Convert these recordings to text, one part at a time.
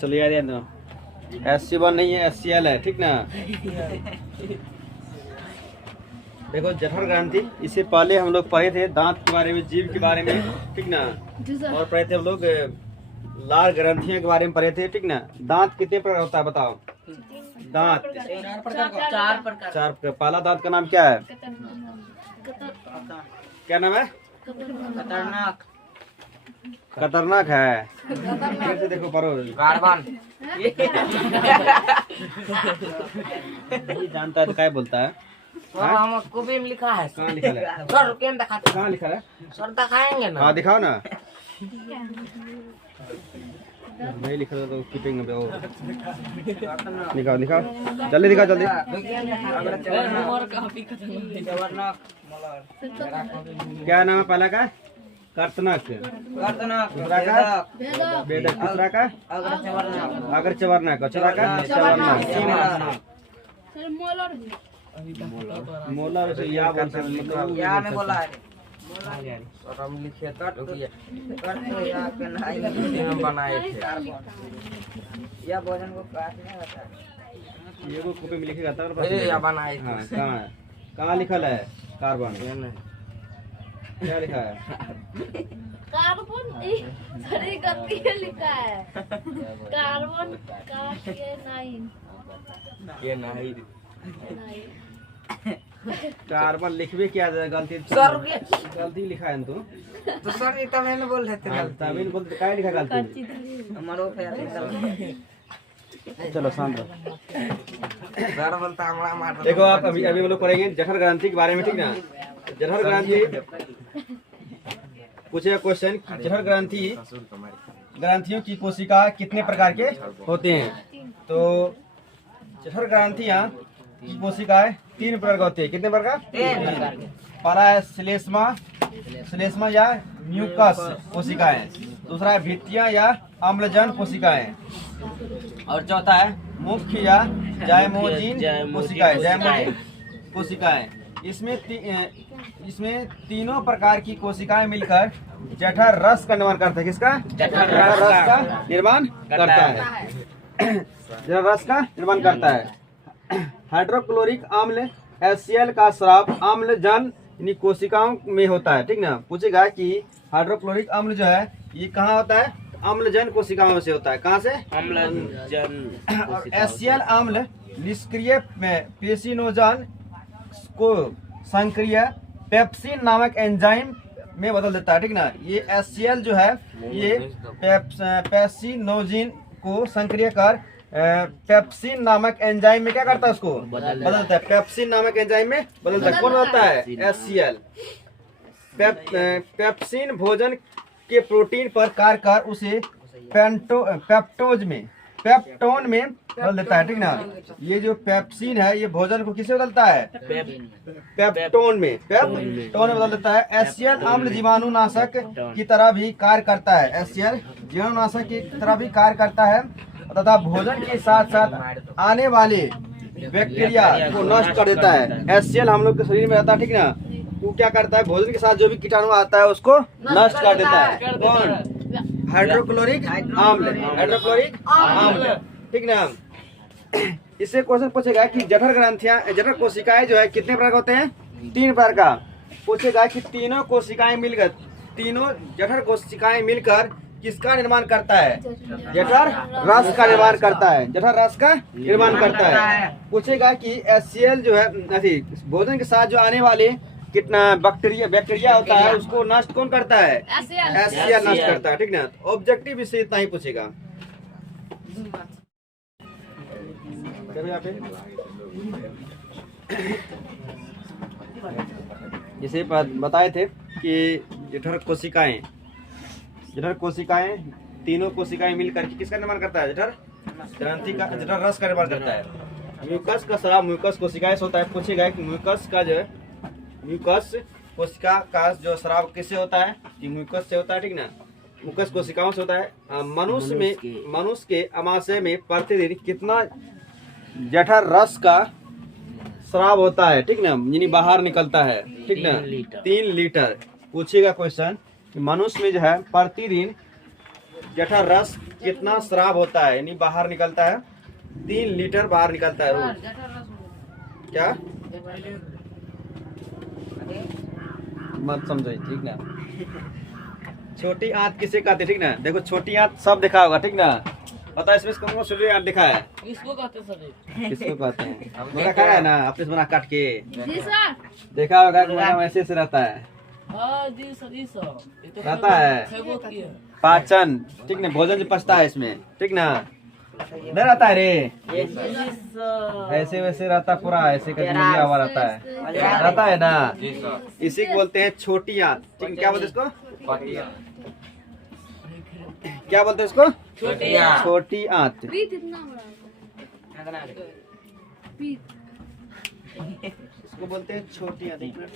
चलिए याद दो, SC1 नहीं है, SCL है, ठीक ना। देखो जठर ग्रंथि, इससे पहले हम लोग पढ़े थे दांत के बारे में, जीभ के बारे में, ठीक ना। और पढ़े थे हम लोग लार ग्रंथियों के बारे में पढ़े थे, ठीक ना। दांत कितने प्रकार होता है बताओ? दांत 4 प्रकार। पहला दांत का नाम क्या है? क्या नाम है? खतरनाक है। फिर से देखो पढ़ो। कार्बन। नहीं जानता है तो क्या बोलता है? हम कॉपी में लिखा है। कहाँ लिखा है? सर केम दिखाते? कहाँ लिखा है? सर दिखाएंगे ना। हाँ दिखाओ ना। नहीं लिखा तो कीपिंग में वो दिखाओ दिखाओ, जल्दी दिखाओ जल्दी। क्या नाम है पहला का? कर्तनक। दूसरा का वेदक। तीसरा का अग्रचवर्णक। चौथा का चवर्णक। मोलर से या बोल सकते, मतलब या ने बोला है। और हम लिखे कट या के नहीं हम बनाए थे। या भोजन को काटने होता है। ये को कॉपी में लिखेगा तब या बनाए थे। हाँ कहाँ है? कहाँ लिखल है? कार्बन। क्या लिखा है? कार्बन सही गलती लिखा है। कार्बन का ये नहीं कार्बन लिखबे क्या गलती? सर गलती लिखा है तो सर इतना मैंने बोल रहे थे। तमिल बोलते क्या लिखा गलती? हमारो फेर चलो शांत रहो। सर बोलता हमरा मार। देखो आप अभी हम लोग पढ़ेंगे जठर ग्रंथि के बारे में, ठीक ना। जठर ग्रंथि पूछेगा क्वेश्चन, जठर ग्रंथियों की कोशिका कितने प्रकार के होते हैं? तो जठर ग्रंथियां की कोशिकाएं 3 प्रकार की होती है। कितने प्रकार? पहला है श्लेष्मा या म्यूकस कोशिकाएं। दूसरा है भित्तियां या अम्लजन कोशिकाएं। और चौथा है मुख्य या जायमोजिन कोशिकाएं। इसमें तीनों प्रकार की कोशिकाएं मिलकर जठर रस का निर्माण करते हैं। किसका? जठर रस का निर्माण करता है। जठर रस का निर्माण करता है। हाइड्रोक्लोरिक अम्ल HCl का स्राव अम्लजन कोशिकाओं में होता है, ठीक ना। पूछेगा कि हाइड्रोक्लोरिक अम्ल जो है ये कहाँ होता है? अम्लजन कोशिकाओं से होता है। कहाँ से? अम्लजन। HCl अम्ल निष्क्रिय पेशिनोजन को सक्रिय पेप्सिन नामक एंजाइम में बदल देता है, ठीक ना। ये HCl जो है ये पेप्सिनोजिन को सक्रिय कर पेप्सिन नामक एंजाइम में क्या करता है? उसको बदलता है। पेप्सिन नामक एंजाइम में बदलता है। कौन होता है? HCl। पेप्सिन भोजन के प्रोटीन पर कार्य कर उसे पेप्टोन में बदल देता है, ठीक ना। ये जो पेप्सिन है ये भोजन को किसे बदलता है? पेप्टोन में बदल देता है। HCl अम्ल जीवाणुनाशक की तरह भी कार्य करता है। HCl जीवाणुनाशक की तरह भी कार्य करता है तथा भोजन के साथ साथ आने वाले बैक्टीरिया को नष्ट कर देता है। HCl हम लोग के शरीर में रहता है, ठीक ना। वो क्या करता है? भोजन के साथ जो भी कीटाणु आता है उसको नष्ट कर देता है। कौन? हाइड्रोक्लोरिक अम्ल, ठीक ना। इससे क्वेश्चन पूछेगा कि जठर कोशिकाएं जो है कितने प्रकार होते हैं? 3 प्रकार का। पूछेगा कि तीनों जठर कोशिकाएं मिलकर किसका निर्माण करता है? जठर रस का निर्माण करता है। जठर रस का निर्माण करता है। पूछेगा कि HCl जो है भोजन के साथ जो आने वाले कितना बैक्टीरिया होता है उसको नष्ट कौन करता है? HCl नष्ट करता है, ठीक ना। ऑब्जेक्टिव इससे इतना ही पूछेगा। जैसे बताए थे कि जठर कोशिकाएं तीनों कोशिकाएं मिलकर किसका निर्माण करता है? जठर रस का निर्माण करता है। म्यूकस का स्राव म्यूकस कोशिकाएं से होता है। पूछेगा कि म्यूकस कोशिका का जो स्राव किससे होता है? कि म्यूकस से होता है, ठीक ना। म्यूकस कोशिकाओं से होता है। मनुष्य के अमाशय में प्रतिदिन कितना जठर रस का स्राव होता है, ठीक ना, यानी बाहर निकलता है, ठीक ना। 3 लीटर। पूछेगा क्वेश्चन कि मनुष्य में जो है प्रतिदिन जठर रस कितना शराब होता है, यानी बाहर निकलता है 3 लीटर बाहर निकलता है रोज। क्या मत समझो, ठीक ना। छोटी आंत किसे कहते हैं, ठीक ना। देखो छोटी आंत सब देखा होगा, ठीक ना। पता है इसमें कौन छोटी आंत दिखा है, किसको कहते सर? किसको कहते हैं? बना खाया है ना आपने, बना काट के जी सर। देखा होगा कि मतलब ऐसे से रहता है, जी सर, जी सर। रहता है पाचन, ठीक ना। भोजन जो पचता है इसमें, ठीक ना, नहीं रहता है रे, ऐसे वैसे रहता पूरा, ऐसे का जमलिया हुआ रहता है ना। इसी को बोलते हैं छोटी आंत, ठीक है। क्या बोलते हैं इसको, क्या बोलते हैं इसको, छोटी आंत। प्रीत इतना बड़ा होता है। प्रीत इसको बोलते हैं छोटी आंत। एक मिनट।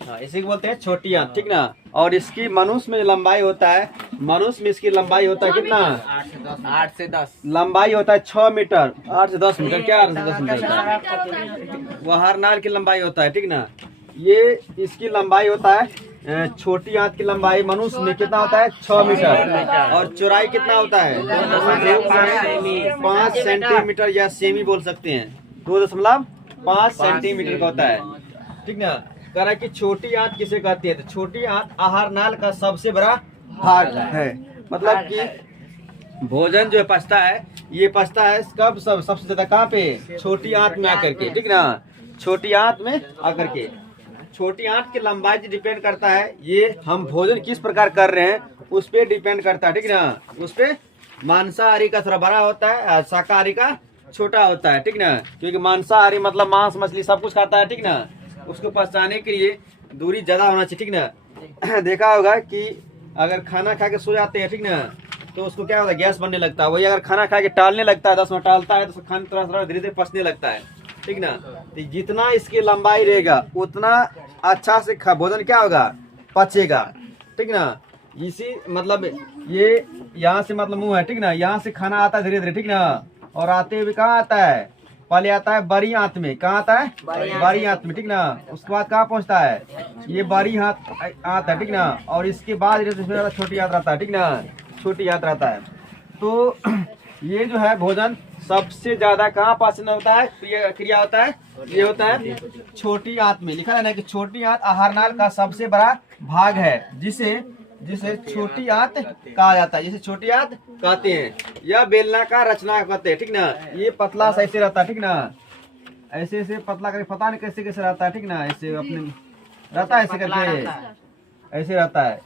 हाँ, इसी को बोलते हैं छोटी आंत, ठीक ना। और इसकी मनुष्य में लंबाई होता है, मनुष्य में इसकी लंबाई होता है कितना, 8 से 10 लंबाई होता है 6 मीटर, 8 से 10 मीटर। क्या 8 से 10 मीटर, मीटर होता है। वो हर नाल की लंबाई होता है, ठीक ना। ये इसकी लंबाई होता है, छोटी आंत की लंबाई मनुष्य में कितना होता है, 6 मीटर। और चौड़ाई कितना होता है, 5 सेंटीमीटर, या सेमी बोल सकते हैं, 2.5 सेंटीमीटर का होता है, ठीक ना। कह रहा है कि छोटी आंत किसे कहती है, तो छोटी आंत आहार नाल का सबसे बड़ा भाग है। मतलब कि भोजन जो पचता है, ये पचता है कब, सबसे ज्यादा कहाँ पे, छोटी आंत में आकर के, ठीक ना। छोटी आंत में आकर के, छोटी आंत की लंबाई जो डिपेंड करता है, ये हम भोजन किस प्रकार कर रहे हैं उस पे डिपेंड करता है, ठीक ना। उस पे मांसाहारी का थोड़ा बड़ा होता है, शाकाहारी का छोटा होता है, ठीक ना। क्योंकि मांसाहारी मतलब मांस मछली सब कुछ खाता है, ठीक ना। उसको पचाने के लिए दूरी ज्यादा होना चाहिए, ठीक ना। देखा होगा कि अगर खाना खा के सो जाते हैं, ठीक ना, तो उसको क्या होता है, गैस बनने लगता है। वही अगर खाना खा के टालने लगता है, 10 मिनट टालता है, तो खाना थोड़ा धीरे धीरे पचने लगता है, ठीक ना। तो जितना इसकी लंबाई रहेगा उतना अच्छा से भोजन क्या होगा, पचेगा, ठीक ना। इसी मतलब ये यहाँ से मतलब मुंह है, ठीक ना, यहाँ से खाना आता है धीरे धीरे, ठीक ना। और आते हुए कहाँ आता है, पहले आता है बड़ी आंत में, कहाँ आता है, बड़ी आंत में, ठीक ना। उसके बाद कहाँ पहुँचता है, ये बड़ी आंत है, ठीक ना। और इसके बाद छोटी आंत रहता है, ठीक ना, छोटी आंत रहता है। तो ये जो है भोजन सबसे ज्यादा कहाँ पाचन होता है, क्रिया होता है, ये होता है छोटी आंत में। लिखा है ना कि छोटी आंत आहार नाल का सबसे बड़ा भाग है, जिसे छोटी आंत कहा जाता है, जिसे छोटी आंत कहते हैं, या बेलनाकार रचना कहते हैं, ठीक ना। ये पतला सा ऐसे रहता है, ठीक ना, ऐसे ऐसे पतला करके, पता नहीं कैसे कैसे रहता है, ठीक ना। ऐसे अपने रहता है, ऐसे करके ऐसे रहता है,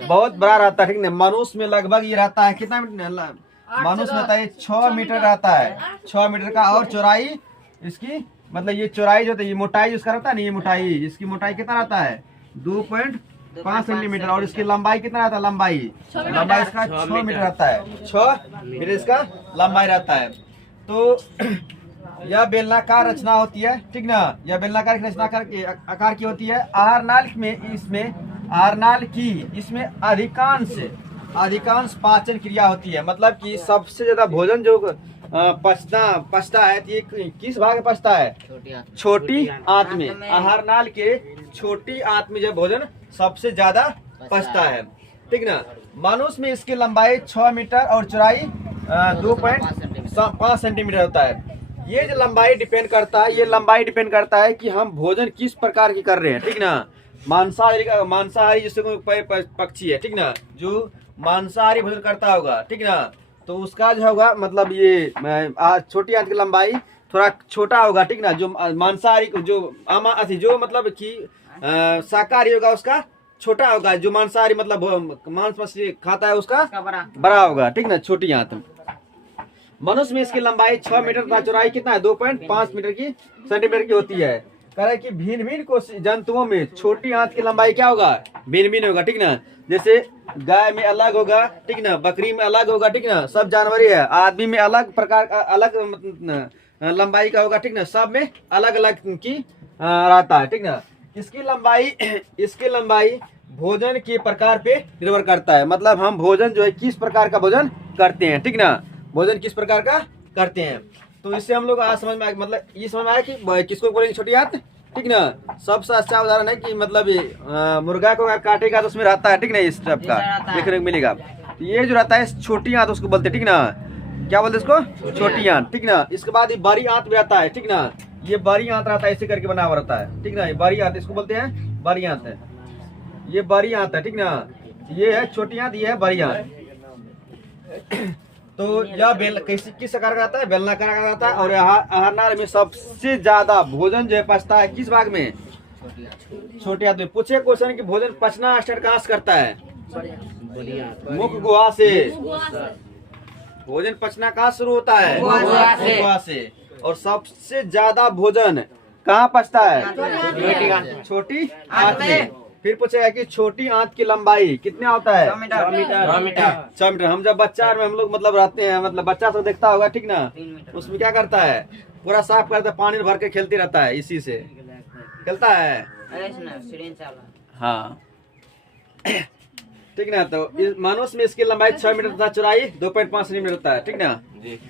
बहुत बड़ा रहता है, ठीक ना। मनुष्य में लगभग ये रहता है कितना, मनुष्य में रहता है 6 मीटर रहता है, 6 मीटर का। और चौड़ाई इसकी मतलब ये चौड़ाई जो ये मोटाई उसका रहता है ना, ये मोटाई, इसकी मोटाई कितना रहता है, 2.5 सेंटीमीटर। और इसकी लंबाई कितना रहता है, लंबाई इसका 6 मीटर रहता है, 6 मीटर इसका लंबाई रहता है। तो यह बेलनाकार रचना होती है, ठीक ना। यह बेलनाकार रचना आकार की होती है। आहार नाल में, इसमें आहार नाल की इसमें अधिकांश पाचन क्रिया होती है। मतलब कि सबसे ज्यादा भोजन जो पचता है, तो ये किस भाग में पचता है, छोटी आंत में। आहार नाल के छोटी आंत में जो भोजन सबसे ज्यादा पचता है, ठीक ना। मनुष्य में इसकी लंबाई 6 मीटर और चौड़ाई 2.5 सेंटीमीटर होता है। ये जो लंबाई डिपेंड करता है, ये लंबाई डिपेंड करता है कि हम भोजन किस प्रकार की कर रहे हैं, ठीक ना। मांसाहारी जैसे कोई पक्षी है, ठीक ना, जो मांसाहारी भोजन करता होगा, ठीक ना, तो उसका जो होगा मतलब ये छोटी आंत की लंबाई थोड़ा छोटा होगा, ठीक ना। जो मांसाहारी जो मतलब कि शाकाहारी होगा उसका छोटा होगा, जो मांसाहारी मतलब मांस मछली खाता है उसका बड़ा होगा, ठीक ना, छोटी आंत। मनुष्य में इसकी लंबाई 6 मीटर तथा चौड़ाई कितना है, 2.5 सेंटीमीटर की होती है। कह रहा है कि भिन्न भिन्न जंतुओं में छोटी आंत की लंबाई क्या होगा, भिन्न भिन्न होगा, ठीक ना। जैसे गाय में अलग होगा, ठीक ना, बकरी में अलग होगा, ठीक ना, सब जानवर ही है। आदमी में अलग प्रकार का अलग लंबाई का होगा, ठीक ना, सब में अलग अलग की रहता है, ठीक ना। इसकी लंबाई भोजन के प्रकार पे निर्भर करता है। मतलब हम भोजन जो है किस प्रकार का भोजन करते हैं, ठीक ना। भोजन किस प्रकार का करते हैं, तो इससे हम लोग आज समझ में मतलब ये समझ में आया कि किसको बोलेंगे छोटी आंत, ठीक ना। सबसे अच्छा उदाहरण है कि मतलब ये मुर्गा को अगर काटेगा तो उसमें रहता है, ठीक ना, इस टाइप का देखने को मिलेगा। तो ये जो रहता है छोटी आंत उसको बोलते हैं, ठीक ना। क्या बोलते हैं इसको, छोटी आंत, ठीक ना। इसके बाद ये बड़ी आंत भी रहता है, ठीक ना। ये बड़ी आंत रहता है, ऐसे करके बना हुआ रहता है, ठीक ना। ये बड़ी आंत इसको बोलते हैं बड़ी आंत है, ये बड़ी आंत है, ठीक ना। ये है छोटी आंत, ये है बड़ी आंत। तो यह बेल किस आकार का रहता है, बेलनाकार का रहता है। और आहार नाल में सबसे ज्यादा भोजन जो है पचता है किस भाग में, छोटे आंत में। पूछे क्वेश्चन कि भोजन पचना स्टार्ट कहाँ से करता है, मुख गुहा से। भोजन पचना कहाँ शुरू होता है, मुख गुहा से। और सबसे ज्यादा भोजन कहाँ पचता है, छोटी आंत में। फिर पूछेगा कि छोटी आंत की लंबाई कितना होता है, 6 मीटर। 6 मीटर। हम जब बच्चा में हम लोग मतलब रहते हैं, मतलब बच्चा सब देखता होगा, ठीक ना। उसमें क्या करता है, पूरा साफ करता है, पानी भर के खेलते रहता है, इसी से खेलता है। हाँ ठीक ना। तो मनुष्य में इसकी लंबाई 6 मीटर तथा चौड़ाई 2.5 सेंटीमीटर होता है, ठीक ना जी।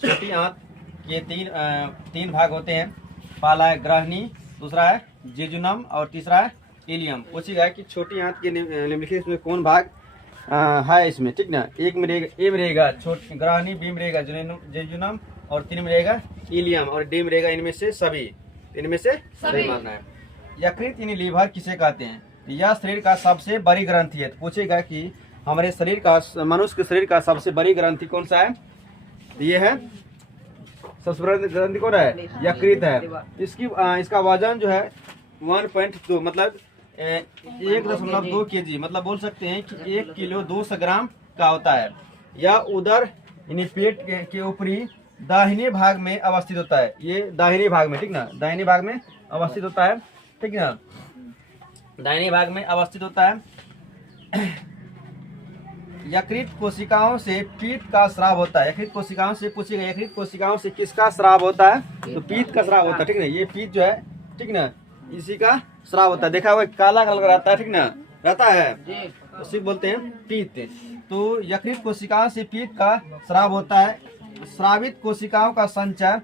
छोटी आंत के तीन भाग होते हैं। पहला है ग्रहणी, दूसरा है जेजुनम और तीसरा है इलियम। पूछेगा कि छोटी आंत के निम्नलिखित इसमें कौन भाग है इसमें, ठीक ना। एक में रहेगा ए में रहेगा छोटी ग्रहणी, बी में रहेगा जेजुनम और 3 में रहेगा इलियम और डी में रहेगा इनमें से सभी सही मानना है। यकृत यानी लीवर किसे कहते हैं, यह शरीर का सबसे बड़ी ग्रंथि है। तो पूछेगा कि हमारे शरीर का, मनुष्य के शरीर का सबसे बड़ी ग्रंथि कौन सा है, ये है सबसे बड़ी ग्रंथि कौन है, यकृत है। इसका वजन जो है 1.2 मतलब 1.2 kg, मतलब बोल सकते हैं कि 1 किलो 200 ग्राम का होता है। यह उदर यानी पेट के ऊपरी दाहिने भाग में अवस्थित होता है। ये दाहिने भाग में, ठीक ना, दाहिने भाग में अवस्थित होता है, ठीक ना, दाहिने भाग में अवस्थित होता है। यकृत कोशिकाओं से पीत का स्राव होता है। यकृत कोशिकाओं से पूछेगा, यकृत कोशिकाओं से किसका स्राव होता है, तो पीत का स्राव होता है, ठीक ना। ये पीत जो है, ठीक ना, इसी का स्राव होता है। देखा हुआ काला कलर का रहता है, ठीक ना, रहता है, उसी बोलते हैं पीत। तो यकृत कोशिकाओं से पीत का स्राव होता है। स्रावित कोशिकाओं का संचय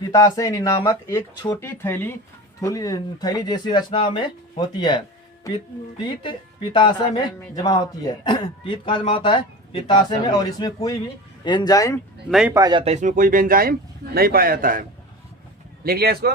पित्ताशय नामक एक छोटी थैली जैसी रचना में होती है। पीत पित्ताशय में जमा होती है। पीत कहाँ जमा होता है, पित्ताशय में। और इसमें कोई भी एंजाइम नहीं पाया जाता है, इसमें कोई भी एंजाइम नहीं पाया जाता है। लिख लिया इसको।